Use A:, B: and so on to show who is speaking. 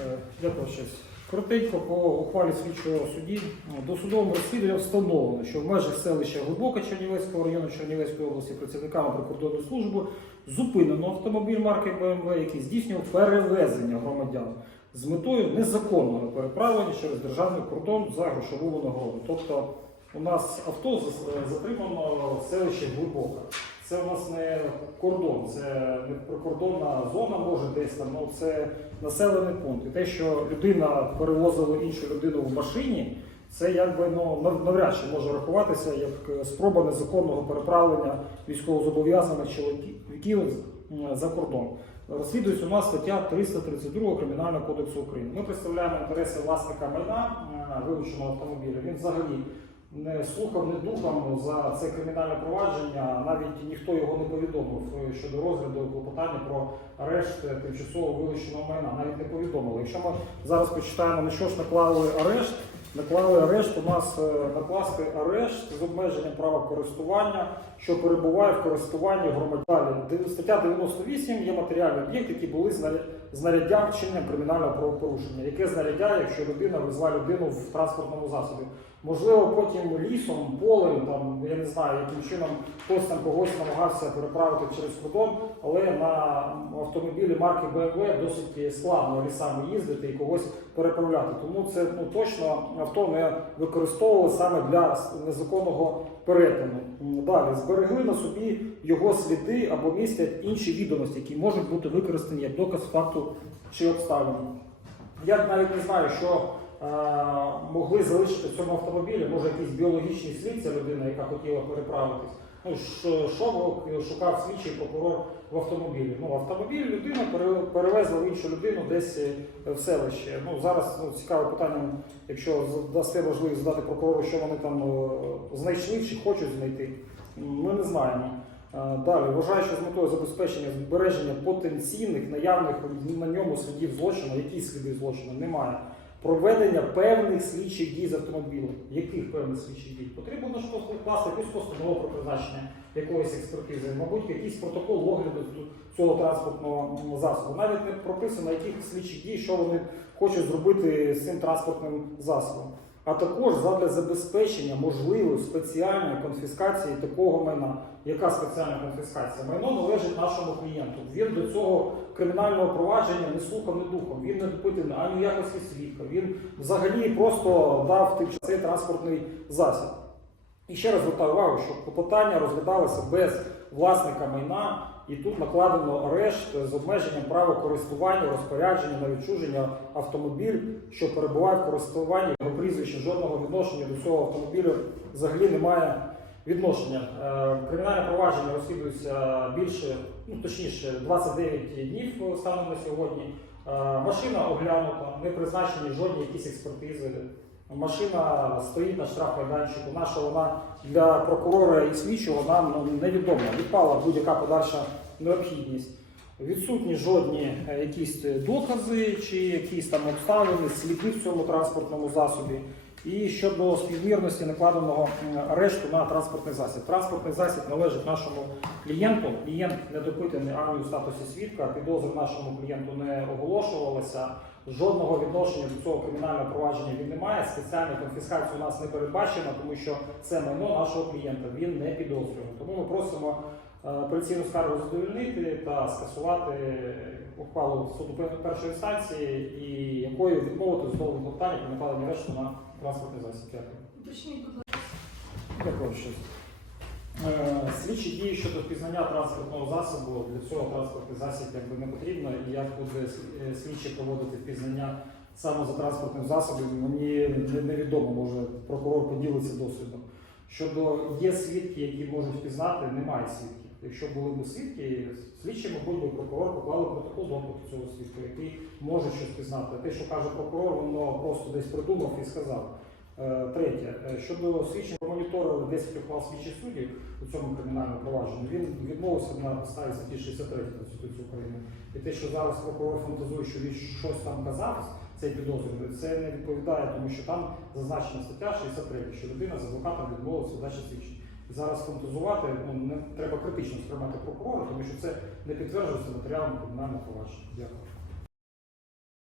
A: Е, Дякую щось. Коротенько по ухвалі слідчого судді досудовим розслідуванням встановлено, що в межах селища Глибока Чернівецького району Чернівецької області працівниками прикордонної служби зупинено автомобіль марки БМВ, який здійснював перевезення громадян з метою незаконного переправлення через державний кордон за грошову винагороду. Тобто у нас авто затримано в селищі Глибока. Це у нас не кордон, це не прикордонна зона, може десь там, ну це населений пункт. І те, що людина перевозила іншу людину в машині, це якби ну навряд чи може рахуватися як е, спроба незаконного переправлення військовозобов'язаних чоловіків м, за кордон. Розслідується у нас стаття 332 Кримінального кодексу України. Ми представляємо інтереси власника майна е, вилученого автомобіля. Він взагалі не слухав, не духом за це кримінальне провадження. Навіть ніхто його не повідомив е, щодо розгляду клопотання про арешт тимчасово вилученого майна. Навіть не повідомили. Якщо ми зараз почитаємо, на що ж наклали арешт, наклали арешт, у нас е, накласти арешт з обмеженням права користування, що перебуває в користуванні громадян. Стаття 98 є матеріальний об'єкт, які були знаря- знаряддям вчиненням кримінального правопорушення. Яке знаряддя, якщо людина везла людину в транспортному засобі? Можливо, потім лісом, полем, там я не знаю, яким чином хтось там когось намагався переправити через кордон, але на автомобілі марки BMW досить складно лісами їздити і когось переправляти. Тому це ну точно авто не використовували саме для незаконного перетину. Далі зберегли на собі його сліди або містять інші відомості, які можуть бути використані як доказ факту чи обставин. Я навіть не знаю, що могли залишити в цьому автомобілі, може якийсь біологічний слід, ця людина, яка хотіла переправитись. Ну, що, що шукав слідчий прокурор в автомобілі? Ну, автомобіль людина пере- перевезла в іншу людину десь е, в селище. Ну, зараз ну, цікаве питання, якщо дасте можливість задати прокурору, що вони там е, знайшли чи хочуть знайти, ми не знаємо. Е, Далі, вважаю, що з метою забезпечення збереження потенційних наявних на ньому слідів злочину, які сліди злочину немає. Проведення певних слідчих дій з автомобілем. Яких певних слідчих дій? Потрібно просто вкласти якусь постанову про призначення якоїсь експертизи, мабуть, якийсь протокол огляду цього транспортного засобу. Навіть не прописано, яких слідчих дій, що вони хочуть зробити з цим транспортним засобом. А також задля забезпечення можливої спеціальної конфіскації такого майна. Яка спеціальна конфіскація? Майно належить нашому клієнту. Він до цього кримінального провадження не слухав, не духом. Він не допитаний ані якості свідка. Він взагалі просто дав цей транспортний засіб. І ще раз звертаю увагу, що клопотання розглядалося без власника майна, і тут накладено арешт з обмеженням права користування, розпорядження на відчуження автомобіль, що перебуває в користуванні його прізвище, жодного відношення до цього автомобілю взагалі немає відношення. Е, Кримінальне провадження розслідується більше, ну точніше, 29 днів станом на сьогодні. Е, Машина оглянута, не призначені жодні якісь експертизи. Машина стоїть на штрафмайданчику. Наша вона для прокурора і слідчого нам ну, невідома. Відпала будь-яка подальша необхідність. Відсутні жодні е, якісь докази чи якісь там обставини, сліди в цьому транспортному засобі. І щодо співмірності накладеного арешту на транспортний засіб. Транспортний засіб належить нашому клієнту. Клієнт не допитаний ані у статусі свідка, підозри нашому клієнту не оголошувалися. Жодного відношення до цього кримінального провадження він не має. Спеціальна конфіскація у нас не передбачена, тому що це майно нашого клієнта. Він не підозрюваний. Тому ми просимо е, апеляційну скаргу задовольнити та скасувати ухвалу суду першої інстанції, і якою відмовити з нового клопотання про накладення арешту на транспортний засіб. Дякую.
B: Уточніть, будь ласка.
A: Дякую щось. Е, Слідчі дії щодо впізнання транспортного засобу для цього транспортний засіб якби не потрібно. І як буде е, слідчі проводити впізнання саме за транспортним засобом, мені невідомо, може прокурор поділиться досвідом. Щодо є свідки, які можуть впізнати, немає свідків. Якщо були б свідки, слідчі, мабуть, би прокурор поклали протокол допиту цього свідка, який може щось впізнати. А те, що каже прокурор, воно просто десь придумав і сказав. Е, Третє, Е, щодо свідчень промоніторили 10 ухвал слідчих суддів у цьому кримінальному провадженні. Він відмовився на підставі статті 63 Конституції України. І те, що зараз прокурор фантазує, що він щось там казав, цей підозрюваний, це не відповідає, тому що там зазначена стаття 63, що людина з адвокатом відмовилася дачі свідчень. Зараз фантазувати ну, не треба критично сприймати прокурора, тому що це не підтверджується матеріалом кримінального провадження. Дякую.